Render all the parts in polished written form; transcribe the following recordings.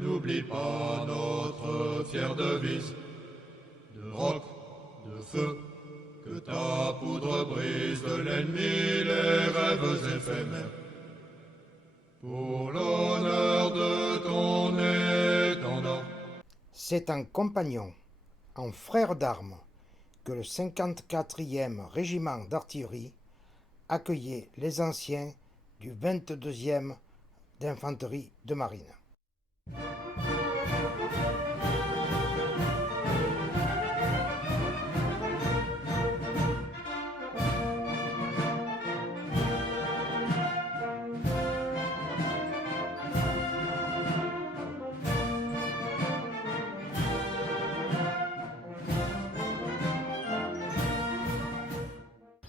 n'oublie pas notre fière devise. De roc, de feu, que ta poudre brise de l'ennemi les rêves éphémères. Pour l'honneur de ton étendard. C'est en compagnon, en frère d'armes, que le 54e régiment d'artillerie accueillait les anciens du 22e d'infanterie de marine.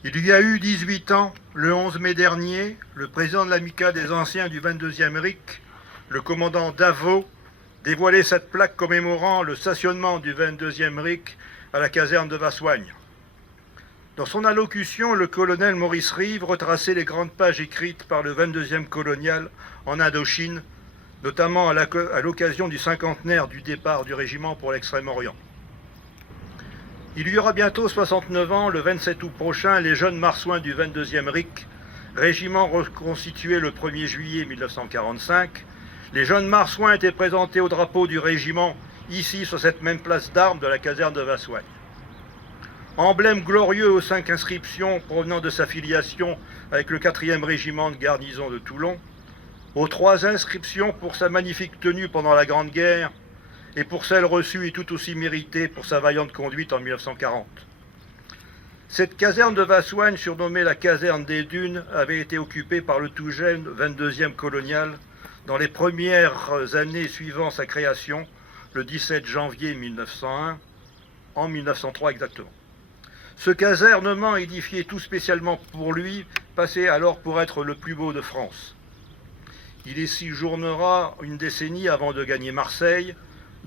Il y a eu 18 ans, le 11 mai dernier, le président de l'Amicale des Anciens du 22e RIC, le commandant Davot, dévoilait cette plaque commémorant le stationnement du 22e RIC à la caserne de Vassoigne. Dans son allocution, le colonel Maurice Rive retraçait les grandes pages écrites par le 22e colonial en Indochine, notamment à l'occasion du cinquantenaire du départ du régiment pour l'Extrême-Orient. Il y aura bientôt 69 ans, le 27 août prochain, les jeunes marsouins du 22e RIC, régiment reconstitué le 1er juillet 1945, les jeunes marsouins étaient présentés au drapeau du régiment, ici sur cette même place d'armes de la caserne de Vassoigne. Emblème glorieux aux 5 inscriptions provenant de sa filiation avec le 4e régiment de garnison de Toulon, aux 3 inscriptions pour sa magnifique tenue pendant la Grande Guerre, et pour celle reçue et tout aussi méritée pour sa vaillante conduite en 1940. Cette caserne de Vassoigne, surnommée la caserne des Dunes, avait été occupée par le tout jeune 22e colonial dans les premières années suivant sa création, le 17 janvier 1901, en 1903 exactement. Ce casernement, édifié tout spécialement pour lui, passait alors pour être le plus beau de France. Il y séjournera une décennie avant de gagner Marseille,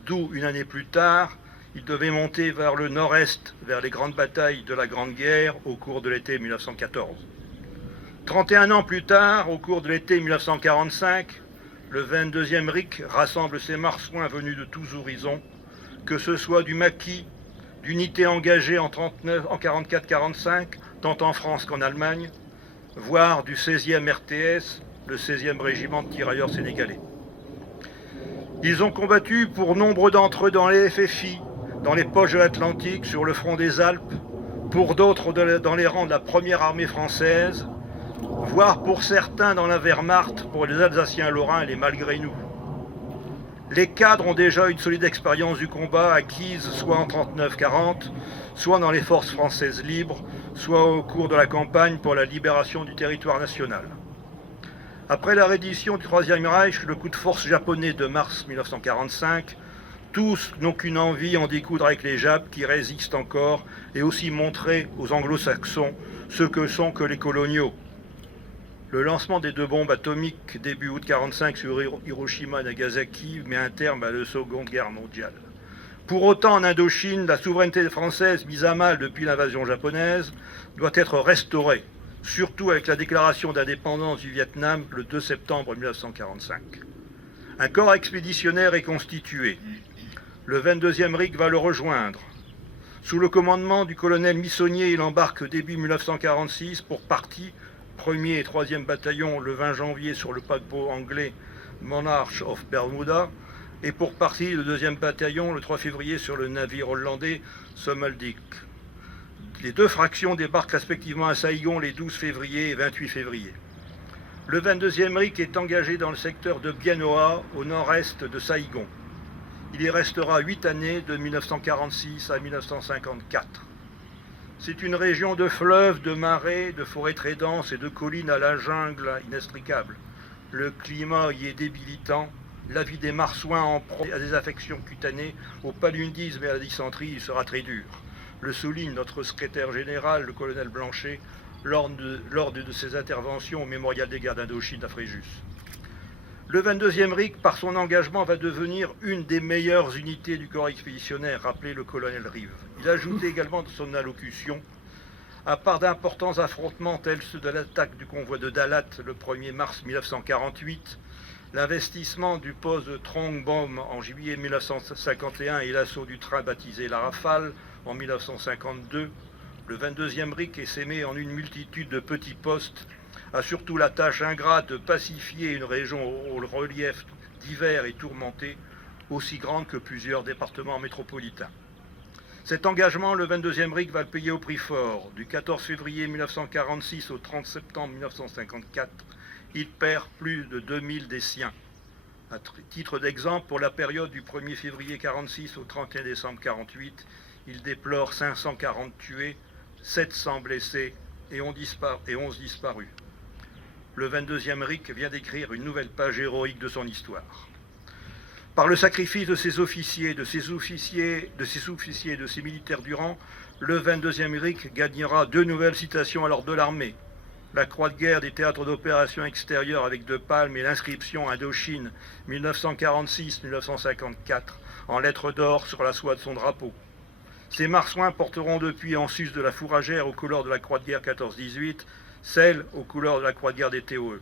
d'où, une année plus tard, il devait monter vers le nord-est, vers les grandes batailles de la Grande Guerre au cours de l'été 1914. 31 ans plus tard, au cours de l'été 1945, le 22e RIC rassemble ses marsouins venus de tous horizons, que ce soit du maquis, d'unités engagées en 44-45, tant en France qu'en Allemagne, voire du 16e RTS, le 16e régiment de tirailleurs sénégalais. Ils ont combattu pour nombre d'entre eux dans les FFI, dans les poches de l'Atlantique, sur le front des Alpes, pour d'autres dans les rangs de la première armée française, voire pour certains dans la Wehrmacht, pour les Alsaciens lorrains et les malgré nous. Les cadres ont déjà une solide expérience du combat acquise soit en 39-40, soit dans les forces françaises libres, soit au cours de la campagne pour la libération du territoire national. Après la reddition du Troisième Reich, le coup de force japonais de mars 1945, tous n'ont qu'une envie en découdre avec les Japs qui résistent encore et aussi montrer aux anglo-saxons ce que sont que les coloniaux. Le lancement des 2 bombes atomiques début août 1945 sur Hiroshima et Nagasaki met un terme à la Seconde Guerre mondiale. Pour autant, en Indochine, la souveraineté française mise à mal depuis l'invasion japonaise doit être restaurée, surtout avec la déclaration d'indépendance du Vietnam le 2 septembre 1945. Un corps expéditionnaire est constitué. Le 22e RIC va le rejoindre. Sous le commandement du colonel Missonnier, il embarque début 1946 pour partie 1er et 3e bataillon le 20 janvier sur le paquebot anglais Monarch of Bermuda et pour partie le 2e bataillon le 3 février sur le navire hollandais Sommeldyk. Les 2 fractions débarquent respectivement à Saïgon les 12 février et 28 février. Le 22e RIC est engagé dans le secteur de Bien Hoa, au nord-est de Saïgon. Il y restera 8 années, de 1946 à 1954. C'est une région de fleuves, de marais, de forêts très denses et de collines à la jungle inextricable. Le climat y est débilitant. La vie des marsouins en proie à des affections cutanées, au paludisme et à la dysenterie sera très dure. Le souligne notre secrétaire général, le colonel Blanchet, lors de ses interventions au Mémorial des guerres d'Indochine à Fréjus. Le 22e RIC, par son engagement, va devenir une des meilleures unités du corps expéditionnaire, rappelait le colonel Rive. Il ajoutait également dans son allocution, à part d'importants affrontements tels ceux de l'attaque du convoi de Dalat le 1er mars 1948, L'investissement du poste de Trongboom en juillet 1951 et l'assaut du train baptisé La Rafale en 1952, le 22e RIC essaimé en une multitude de petits postes, a surtout la tâche ingrate de pacifier une région au relief divers et tourmenté, aussi grande que plusieurs départements métropolitains. Cet engagement, le 22e RIC va le payer au prix fort. Du 14 février 1946 au 30 septembre 1954, il perd plus de 2000 des siens. À titre d'exemple, pour la période du 1er février 1946 au 31 décembre 1948, il déplore 540 tués, 700 blessés et 11 disparus. Le 22e RIC vient d'écrire une nouvelle page héroïque de son histoire. Par le sacrifice de ses officiers, de ses sous-officiers et de ses militaires du rang, le 22e RIC gagnera 2 nouvelles citations à l'ordre de l'armée. La croix de guerre des théâtres d'opérations extérieures avec 2 palmes et l'inscription Indochine 1946-1954 en lettres d'or sur la soie de son drapeau. Ces marsouins porteront depuis en sus de la fourragère aux couleurs de la croix de guerre 14-18, celle aux couleurs de la croix de guerre des TOE.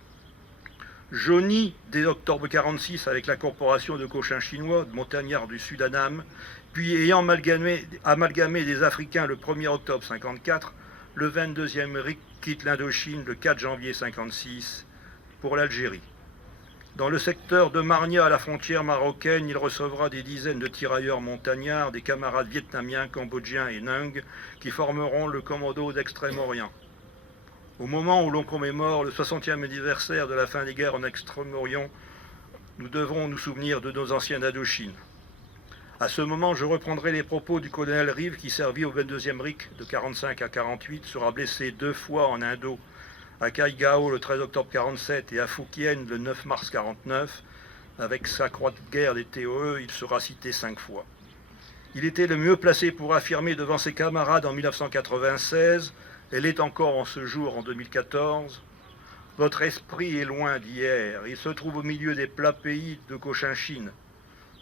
Jauni dès octobre 1946 avec la corporation de Cochin chinois, de montagnards du Sud-Annam, puis ayant amalgamé des Africains le 1er octobre 1954, le 22e RIC quitte l'Indochine le 4 janvier 1956 pour l'Algérie. Dans le secteur de Marnia, à la frontière marocaine, il recevra des dizaines de tirailleurs montagnards, des camarades vietnamiens, cambodgiens et Nung, qui formeront le commando d'Extrême-Orient. Au moment où l'on commémore le 60e anniversaire de la fin des guerres en Extrême-Orient, nous devrons nous souvenir de nos anciens d'Indochine. À ce moment, je reprendrai les propos du colonel Rive qui servit au 22e RIC de 1945 à 1948, sera blessé 2 fois en Indo, à Kaigao le 13 octobre 1947 et à Fukien le 9 mars 1949. Avec sa croix de guerre des TOE, il sera cité 5 fois. Il était le mieux placé pour affirmer devant ses camarades en 1996, elle est encore en ce jour en 2014, « Votre esprit est loin d'hier, il se trouve au milieu des plats pays de Cochinchine.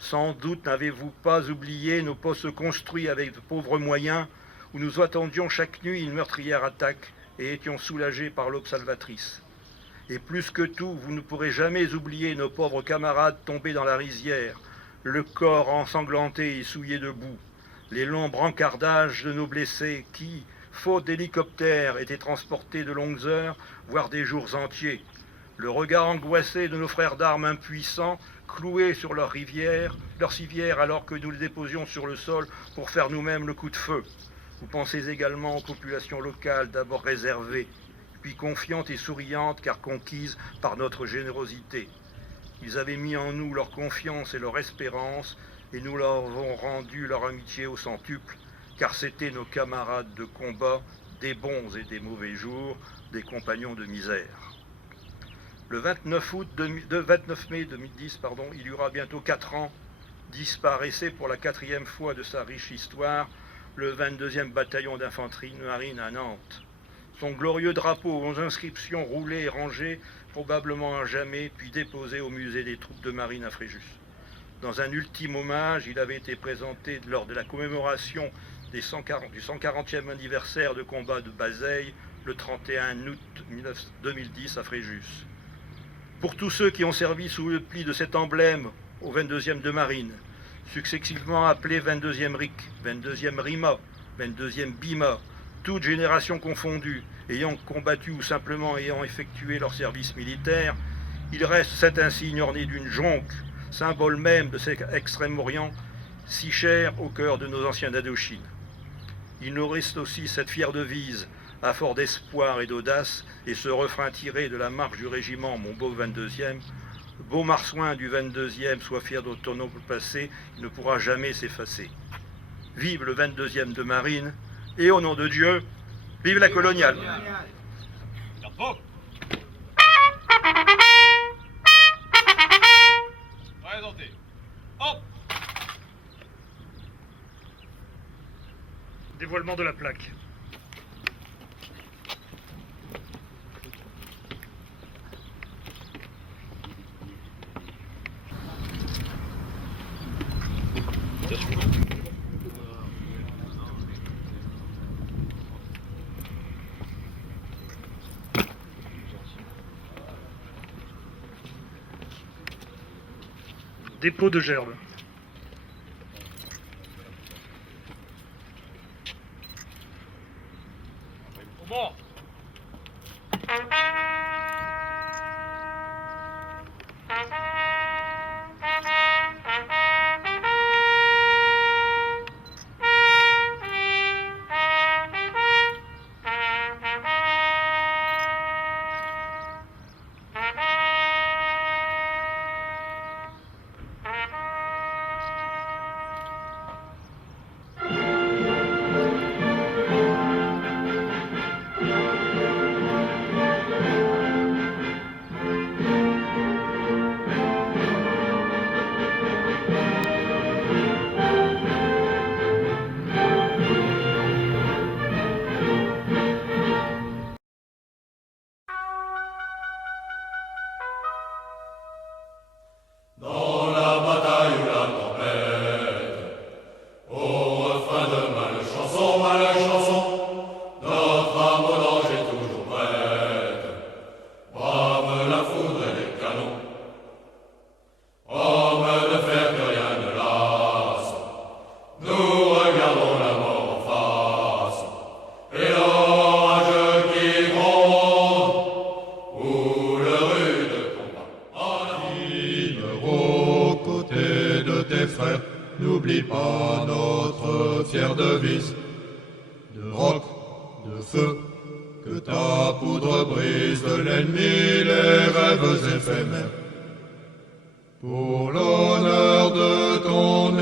Sans doute n'avez-vous pas oublié nos postes construits avec de pauvres moyens, où nous attendions chaque nuit une meurtrière attaque et étions soulagés par l'aube salvatrice. Et plus que tout, vous ne pourrez jamais oublier nos pauvres camarades tombés dans la rizière, le corps ensanglanté et souillé de boue, les longs brancardages de nos blessés qui, faute d'hélicoptères, étaient transportés de longues heures, voire des jours entiers. Le regard angoissé de nos frères d'armes impuissants, cloués sur leur civière alors que nous les déposions sur le sol pour faire nous-mêmes le coup de feu. Vous pensez également aux populations locales, d'abord réservées, puis confiantes et souriantes car conquises par notre générosité. Ils avaient mis en nous leur confiance et leur espérance, et nous leur avons rendu leur amitié au centuple, car c'étaient nos camarades de combat, des bons et des mauvais jours, des compagnons de misère. Le 29 mai 2010, il y aura bientôt 4 ans, disparaissait pour la 4e fois de sa riche histoire le 22e bataillon d'infanterie marine à Nantes. Son glorieux drapeau aux inscriptions roulées et rangées, probablement à jamais, puis déposé au musée des troupes de marine à Fréjus. Dans un ultime hommage, il avait été présenté lors de la commémoration du 140e anniversaire de combat de Bazeilles, le 31 août 2010 à Fréjus. Pour tous ceux qui ont servi sous le pli de cet emblème au 22e de marine, successivement appelé 22e RIC, 22e RIMA, 22e BIMA, toutes générations confondues, ayant combattu ou simplement ayant effectué leur service militaire, il reste cet insigne orné d'une jonque, symbole même de cet Extrême-Orient, si cher au cœur de nos anciens d'Indochine. Il nous reste aussi cette fière devise, à fort d'espoir et d'audace, et ce refrain tiré de la marche du régiment Mon beau 22e, beau marsouin du 22e, sois fier de ton noble passé, il ne pourra jamais s'effacer. Vive le 22e de marine, et au nom de Dieu, vive la coloniale. Présentez. Hop. Dévoilement de la plaque. dépôt de gerbes. Au bord. Dans la bataille ou la tempête, au refrain de ma chanson, notre âme au danger toujours prête, brave la foudre et les canons. Homme de fer que rien ne lasse, nous regardons la mort en face, et l'orage qui gronde, ou le rude combat. Aux côtés de tes frères, n'oublie pas notre fière devise. De roc, de feu, que ta poudre brise de l'ennemi les rêves éphémères. Pour l'honneur de ton